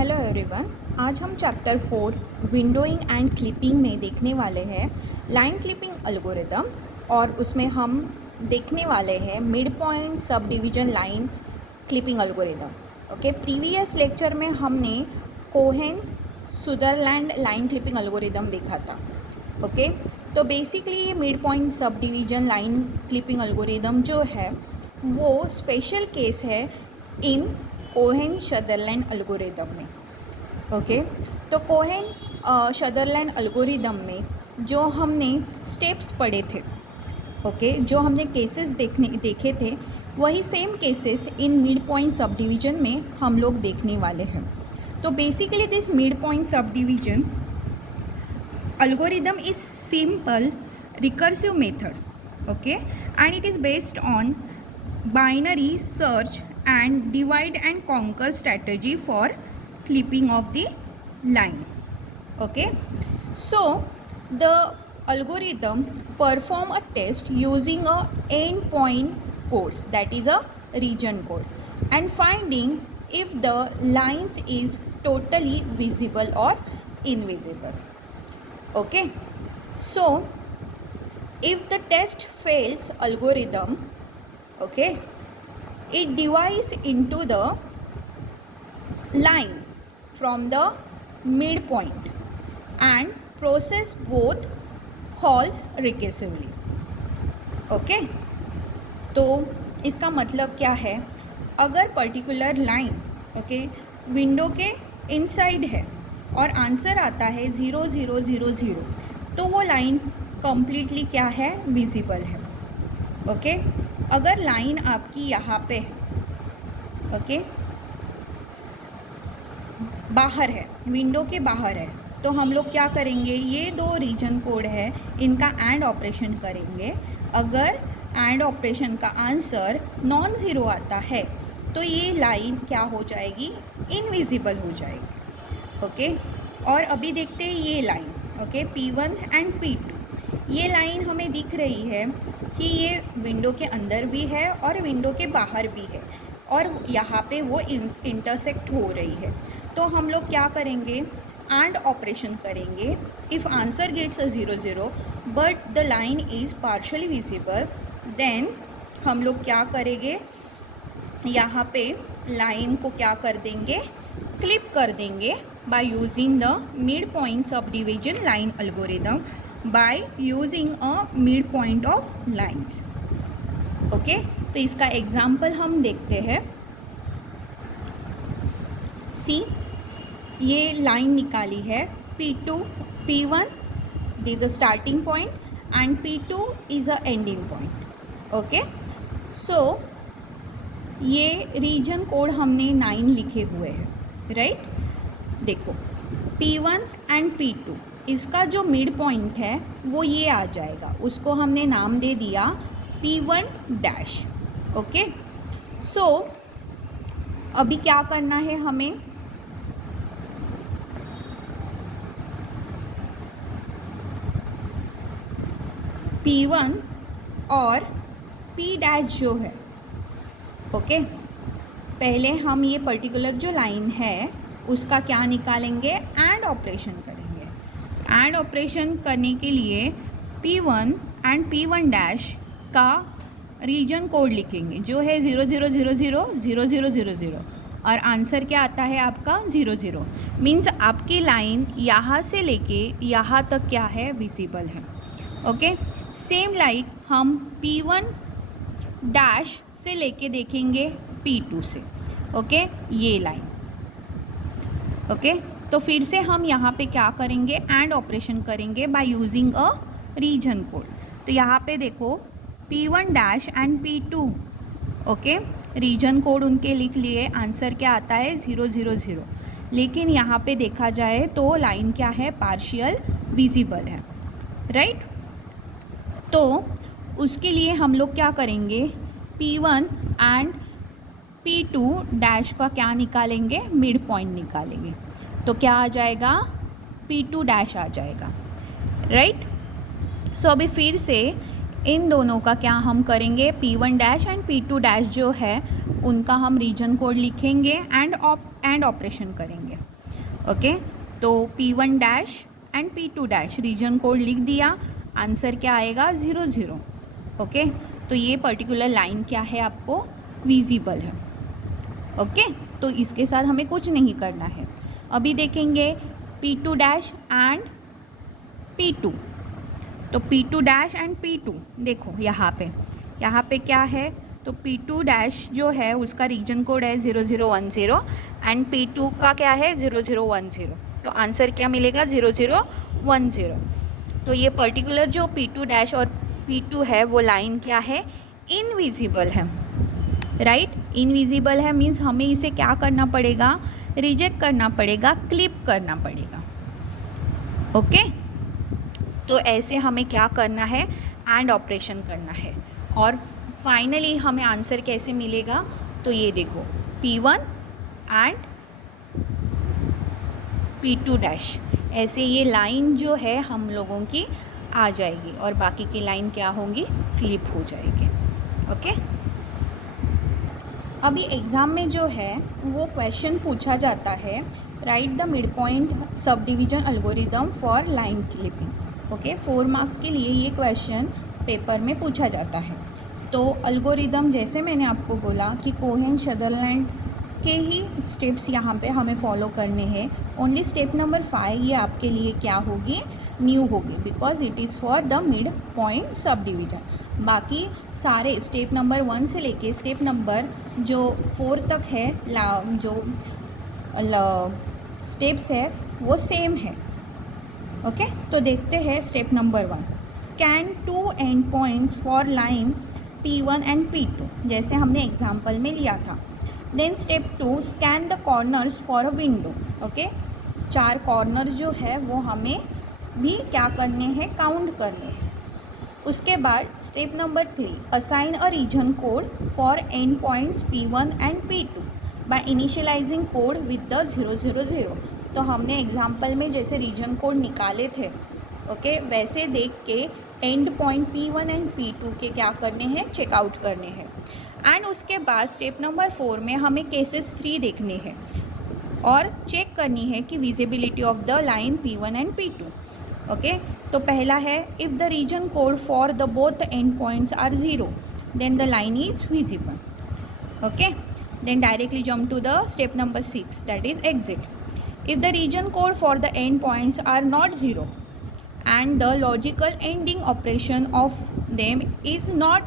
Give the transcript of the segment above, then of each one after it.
Hello everyone. आज हम chapter 4 windowing and clipping में देखने वाले हैं लाइन क्लिपिंग एल्गोरिदम, और उसमें हम देखने वाले हैं mid point sub division line clipping algorithm. Okay, previous lecture में हमने Cohen Sutherland line clipping algorithm देखा था। ओके, तो बेसिकली ये mid point sub division line clipping algorithm जो है वो स्पेशल केस है इन कोहेन शदरलैंड एल्गोरिदम में। ओके, तो कोहेन शदरलैंड एल्गोरिदम में जो हमने स्टेप्स पढ़े थे, ओके, जो हमने केसेस देखे थे, वही same cases in mid point sub division में हम लोग देखने वाले हैं। तो basically this mid point sub division algorithm is simple recursive method, okay, and it is based on binary search and divide and conquer strategy for clipping of the line. Okay, so the algorithm perform a test using a endpoint codes, that is a region code, and finding if the lines is totally visible or invisible. Okay, so if the test fails algorithm, okay, it divides into the line from the midpoint and process both holes recursively. Okay, तो इसका मतलब क्या है? अगर particular line okay window के inside है और answer आता है 0 0 0 0, तो वो लाइन कम्प्लीटली क्या है? विजिबल है। ओके, अगर लाइन आपकी यहाँ पे है, ओके, बाहर है, विंडो के बाहर है, तो हम लोग क्या करेंगे? ये दो रीजन कोड है, इनका एंड ऑपरेशन करेंगे। अगर एंड ऑपरेशन का आंसर नॉन ज़ीरो आता है तो ये लाइन क्या हो जाएगी? इनविजिबल हो जाएगी। ओके, और अभी देखते हैं ये line, okay, P1 and P2। ये लाइन हमें दिख रही है कि ये विंडो के अंदर भी है और विंडो के बाहर भी है, और यहाँ पे वो इंटरसेक्ट हो रही है। तो हम लोग क्या करेंगे? एंड ऑपरेशन करेंगे। If answer gets a 0 0 but the line is partially visible, then हम लोग क्या करेंगे? यहाँ पे लाइन को क्या कर देंगे? क्लिप कर देंगे by using the midpoint subdivision line algorithm by using a midpoint of lines. Okay, तो इसका एग्जाम्पल हम देखते हैं। सी, ये लाइन निकाली है P2 P1 is the starting point and P2 is a ending point. Okay, so ये रीजन कोड हमने 9 लिखे हुए हैं, राइट? देखो, P1 एंड P2, इसका जो मिड पॉइंट है वो ये आ जाएगा, उसको हमने नाम दे दिया P1 डैश। ओके, सो अभी क्या करना है हमें? P1 और P डैश जो है, ओके, पहले हम ये पर्टिकुलर जो लाइन है उसका क्या निकालेंगे? एंड ऑपरेशन करेंगे। एंड ऑपरेशन करने के लिए P1 एंड P1 डैश का रीजन कोड लिखेंगे, जो है 0 0 0 0 0 0 0 0, और आंसर क्या आता है आपका? 0 0। मीन्स आपकी लाइन यहाँ से लेके यहाँ तक क्या है? विजिबल है। ओके, सेम लाइक हम P1 डैश से लेके देखेंगे P2 से। ओके, ये लाइन। ओके, तो फिर से हम यहाँ पे क्या करेंगे? एंड ऑपरेशन करेंगे by using a region code. तो यहाँ पे देखो P1 dash and P2, okay, region code उनके लिख लिए, आंसर क्या आता है? 0 0 0। लेकिन यहाँ पे देखा जाए तो लाइन क्या है? पार्शियल विजिबल है, राइट? तो उसके लिए हम लोग क्या करेंगे? P1 एंड P2 डैश का क्या निकालेंगे? मिड पॉइंट निकालेंगे। तो क्या आ जाएगा? P2 डैश आ जाएगा, राइट? सो अभी फिर से इन दोनों का क्या हम करेंगे? P1 dash and P2 dash जो है उनका हम रीजन कोड लिखेंगे एंड ऑपरेशन करेंगे। ओके, तो P1 dash and P2 dash region code लिख दिया, आंसर क्या आएगा 0 0। ओके, तो ये पर्टिकुलर लाइन क्या है आपको विजिबल है। ओके, तो इसके साथ हमें कुछ नहीं करना है। अभी देखेंगे P2 डैश एंड P2। तो P2 डैश एंड P2 देखो यहाँ पे क्या है, तो P2 डैश जो है उसका रीजन कोड है 0010 एंड P2 का क्या है 0010। तो आंसर क्या मिलेगा 0010। तो ये पर्टिकुलर जो P2 डैश और P2 है वो लाइन क्या है, इनविजिबल है, राइट। इनविजिबल है मीन्स हमें इसे क्या करना पड़ेगा, रिजेक्ट करना पड़ेगा, क्लिप करना पड़ेगा। ओके, तो ऐसे हमें क्या करना है, एंड ऑपरेशन करना है। और फाइनली हमें आंसर कैसे मिलेगा, तो ये देखो P1 एंड P2 डैश, ऐसे ये लाइन जो है हम लोगों की आ जाएगी और बाकी की लाइन क्या होंगी, फ्लिप हो जाएगी। ओके, अभी एग्ज़ाम में जो है वो क्वेश्चन पूछा जाता है, right the mid point sub division algorithm for line clipping. Okay, 4 marks के लिए ये क्वेश्चन पेपर में पूछा जाता है। तो एल्गोरिदम जैसे मैंने आपको बोला कि कोहेन सदरलैंड के ही स्टेप्स यहाँ पे हमें फॉलो करने हैं। ओनली स्टेप नंबर 5 ये आपके लिए क्या होगी, न्यू होगी, because it is for the mid point sub division. बाकी सारे स्टेप नंबर 1 से लेके स्टेप नंबर जो 4 तक है जो स्टेप्स है वो सेम है। ओके, तो देखते हैं step number 1, scan 2 end points for line P1 and P2 जैसे हमने एग्जाम्पल में लिया था। Then step 2, scan the corners for a window. Okay, 4 corner जो है वो हमें भी क्या करने हैं, काउंट करने हैं। उसके बाद step number 3, assign a region code for end points P1 and P2 by initialising code with the 000। तो हमने एग्जाम्पल में जैसे रीजन कोड निकाले थे, ओके, वैसे देख के and point P1 and P2 के क्या करने हैं, चेकआउट करने हैं। एंड उसके बाद स्टेप नंबर 4 में हमें केसेस 3 देखने हैं और चेक करनी है कि visibility of the line P1 and P2। Okay, तो पहला है if the region code for the both the end points are 0 then the line is visible. Okay, then directly jump to the step number 6, that is exit. If the region code for the end points are not 0 and the logical ending operation of them is not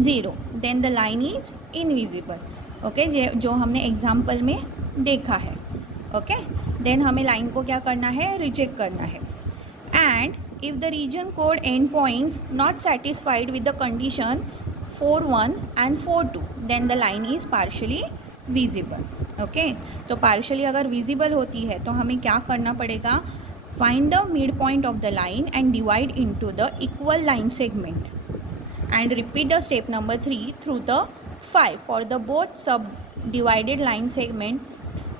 0 then the line is invisible. Okay, जो हमने example में देखा है। Okay, then हमें line को क्या करना है, रिजेक्ट करना है। And if the region code end points not satisfied with the condition 4(1) and 4(2) then the line is partially visible. Okay, तो पार्शली अगर विजिबल होती है तो हमें क्या करना पड़ेगा, find the mid point of the line and divide into the equal line segment and repeat the step number 3 through the 5 for the both sub divided line segment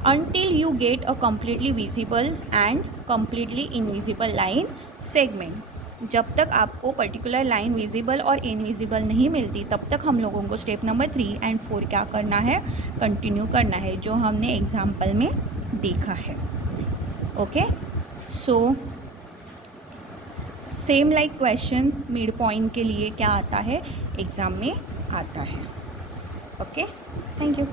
until you get a completely visible and completely invisible line segment। जब तक आपको particular line visible और invisible नहीं मिलती तब तक हम लोगों को स्टेप नंबर 3 एंड 4 क्या करना है, कंटिन्यू करना है, जो हमने एग्जाम्पल में देखा है। Okay, so same like question mid point के लिए क्या आता है, एग्ज़ाम में आता है। Okay, thank you.